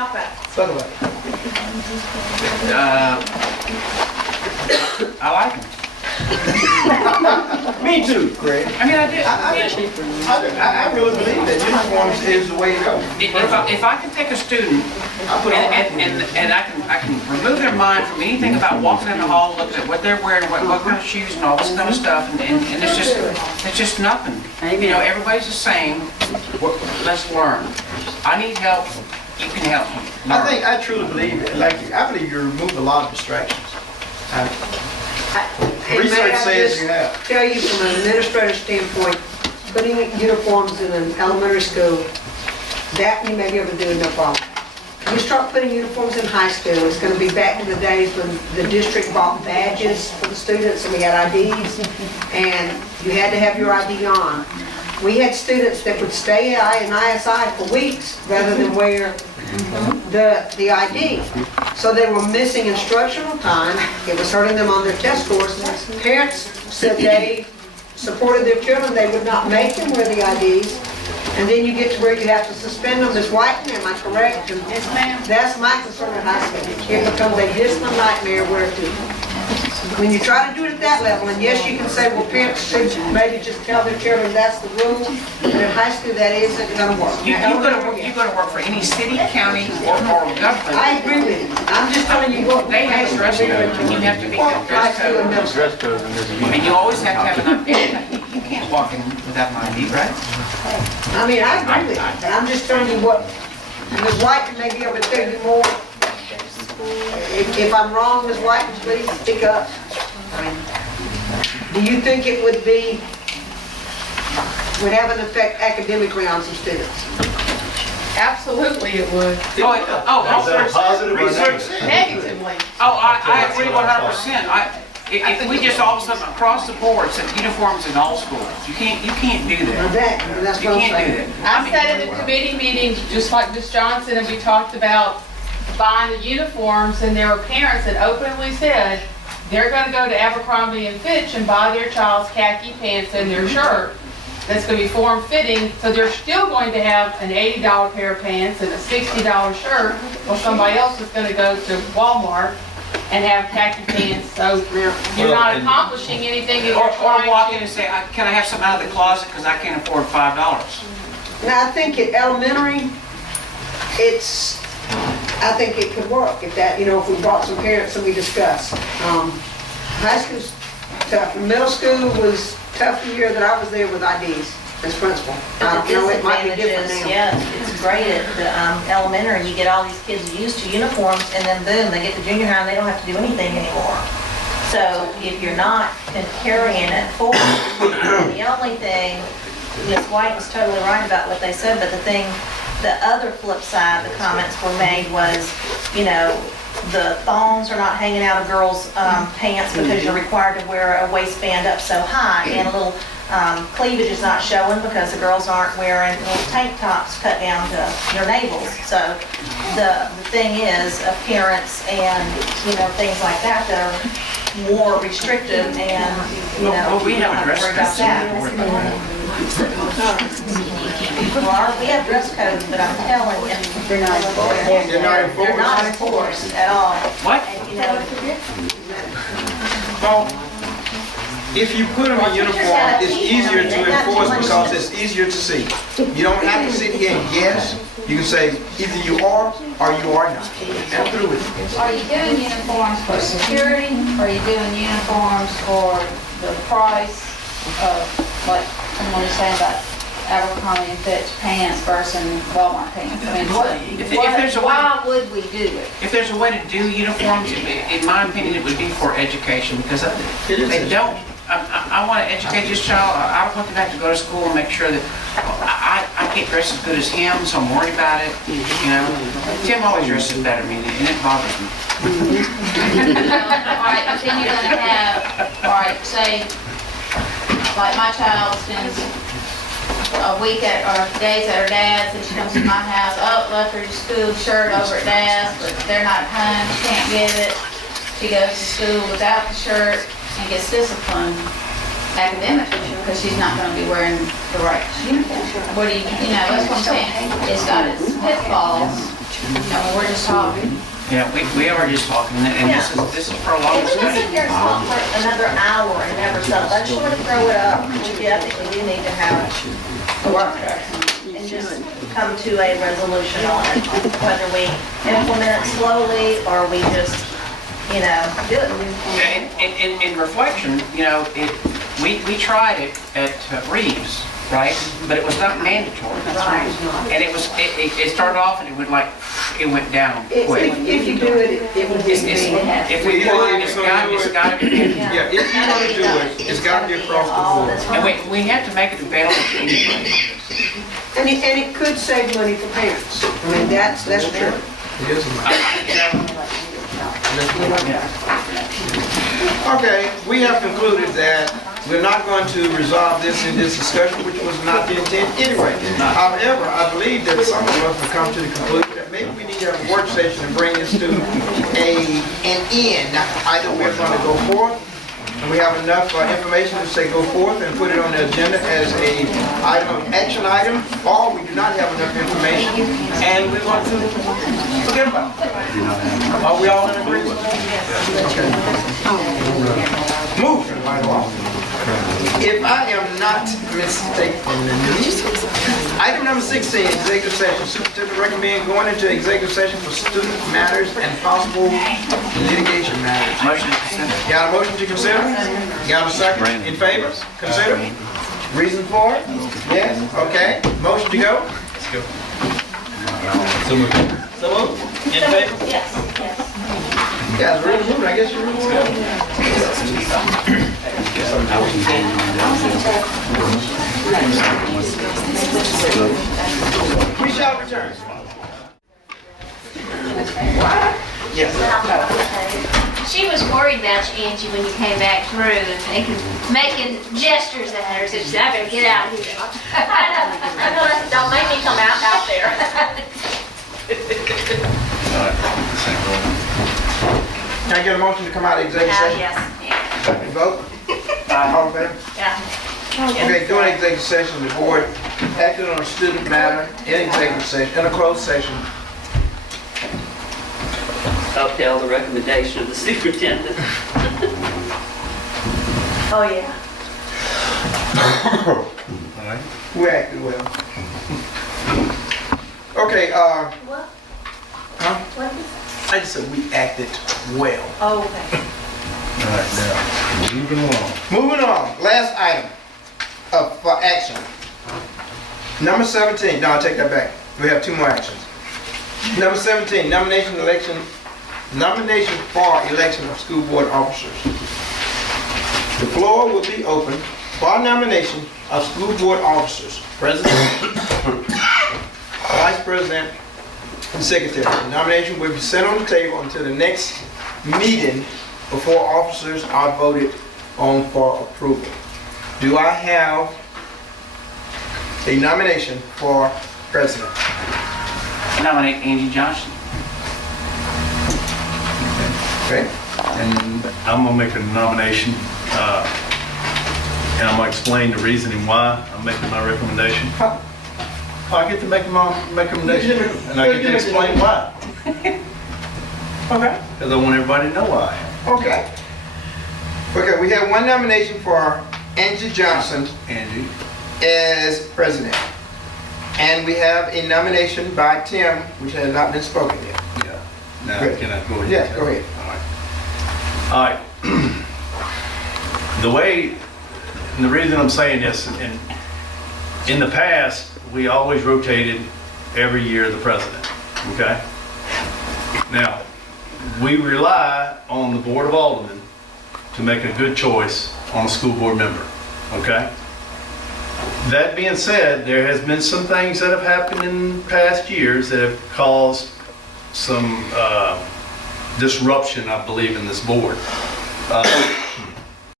Talk about it. Talk about it. I like them. Me too, Craig. I mean, I do. I really believe that uniforms is the way to go. If I can take a student and I can remove their mind from anything about walking in the hall, looking at what they're wearing, what kind of shoes and all this kind of stuff, and it's just nothing. You know, everybody's the same. Let's learn. I need help. You can help me. I truly believe it. I believe you remove a lot of distractions. Research says you have. Tell you from an administrative standpoint, putting uniforms in an elementary school, that you may be able to do with no problem. You start putting uniforms in high school, it's going to be back in the days when the district bought badges for the students and we had IDs, and you had to have your ID on. We had students that would stay in ISI for weeks rather than wear the ID. So they were missing instructional time. It was hurting them on their test scores. Parents said they supported their children. They would not make them wear the IDs. And then you get to where you have to suspend them. Ms. Whiten, am I correct? Yes, ma'am. That's my concern at high school. It becomes a discipline nightmare where when you try to do it at that level, and yes, you can say, well, parents should maybe just tell their children that's the rule, but in high school, that isn't going to work. You go to work for any city, county, or government. I agree with you. I'm just telling you what. They have dress code, and you have to be High dress school and code. middle school. Dress code in this. And you always have to have an ID. You can't walk in without an ID, right? I mean, I agree with you, but I'm just telling you what, Ms. White can maybe able to tell you more. If I'm wrong, Ms. White, please speak up. Do you think it would have an effect academically on some students? Absolutely it would. Negatively. I agree 100%. If we just all of a sudden across the board said uniforms in all schools, you can't do Now that. that's You what I'm can't do saying. that. I sat in the committee meetings, just like Ms. Johnson, and we talked about buying the uniforms, and there were parents that openly said they're going to go to Abercrombie and Fitch and buy their child's khaki pants and their shirt that's going to be form-fitting, so they're still going to have an $80 pair of pants and a $60 shirt, while somebody else is going to go to Walmart and have khaki pants, so you're not accomplishing anything that Or you're trying walk in to. and say, can I have something out of the closet because I can't afford $5? Now, I think at elementary, I think it could work if that, if we brought some parents and we discussed. High school's tough. Middle school was tough the year that I was there with IDs as principal. But the It might be different disadvantages, now. yeah, it's great at the elementary, you get all these kids used to uniforms, and then boom, they get to junior high and they don't have to do anything anymore. So if you're not carrying it forward, the only thing, Ms. White was totally right about what they said, but the other flip side, the comments were made was, the thongs are not hanging out of girls' pants because you're required to wear a waistband up so high, and a little cleavage is not showing because the girls aren't wearing little tank tops cut down to their navels. So the thing is, appearance and, things like that are more restrictive, and, Well, we you don't have a have to dress worry about code, so that. we don't worry about that. Well, we have dress codes, but I'm telling you, they're not enforced. They're not enforced at all. What? And, Well, if you put them in uniform, it's easier to enforce because it's easier to see. You don't have to sit here and guess. You can say either you are or you are not. And through with it. Are you doing uniforms for security, or are you doing uniforms for the price of, like someone was saying about Abercrombie and Fitch pants versus Walmart pants? I mean, If there's a way- why would we do it? If there's a way to do uniforms, in my opinion, it would be for education, because they don't, I want to educate this child. I don't want them to have to go to school and make sure that, I can't dress as good as him, so I'm worried about it, Tim always dresses better than me, and it bothers me. All right, but then you're gonna have, all right, say, like my child spends a week or days at her dad's, and she comes to my house, left her school shirt over at dad's, but they're not at home, she can't get it. She goes to school without the shirt and gets disciplined academically because she's not gonna be wearing the right uniform. What do you know, that's what I'm saying. It's got its pitfalls, No, we're just talking. Yeah, we are just talking, and this is for a long If we can sit discussion. here and talk for another hour and never settle, I just want to throw it up. I think we do need to have a work and just come to a resolution on it, whether we implement it slowly or we just, do it. In reflection, we tried it at Reeves, right? But it was not mandatory. Right. And it started off and it went down quick. If you do it, it will be. If we do it, it's got to be. Yeah, if you're gonna do it, it's gotta be across the board. And we have to make it available to anybody. And it could save money for parents. I mean, that's true. It is. Yeah. Okay, we have concluded that we're not going to resolve this in this discussion, which was not the intent anyway. However, I believe that some of us have come to the conclusion that maybe we need to have a work session and bring this to an end. Now, either we're going to go forth, and we have enough information to say go forth and put it on the agenda as a action item, or we do not have enough information, and we're going to forget about it. Are we all in agreement? Okay. Moving right along. If I am not mistaken, item number 16, executive session. Superintendent recommend going into executive session for student matters and possible litigation matters. Motion to consider. Got a motion to consider? Got a second? In favor? Consider? Reason for it? Yes? Okay. Motion to go? Let's go. So moved. In favor? Yes. You guys really moving. I guess you're really moving. We shall return. Yes. She was worried about you, Angie, when you came back through and making gestures at her, so she said, I better get out of here. I know, don't make me come out there. Can I get a motion to come out of executive session? Yes. Vote? All in favor? Yeah. Okay, during executive session, the board acted on a student matter in executive session, in a closed session. Upheld the recommendation of the superintendent. Oh, yeah. We acted well. Okay, What? huh? What is? I just said we acted well. Oh, okay. All right, now, moving along. Moving on, last item for action. Number 17, no, I'll take that back. We have two more actions. Number 17, nomination for election of school board officers. The floor will be open for nomination of school board officers, president, vice president, and secretary. The nomination will be set on the table until the next meeting before officers are voted on for approval. Do I have a nomination for president? I nominate Angie Johnson. Okay. And I'm gonna make a nomination, and I'm gonna explain the reasoning why I'm making my recommendation. I get to make my recommendation, and I get to explain why. Okay. Because I want everybody to know why. Okay. Okay, we have one nomination for Angie Johnson Angie? as president. And we have a nomination by Tim, which has not been spoken yet. Yeah. Now, Good. can I go ahead? Yeah, go ahead. All right. The way, and the reason I'm saying this, in the past, we always rotated every year the president, okay? Now, we rely on the Board of Aldermen to make a good choice on a school board member, okay? That being said, there has been some things that have happened in past years that have caused some disruption, I believe, in this board.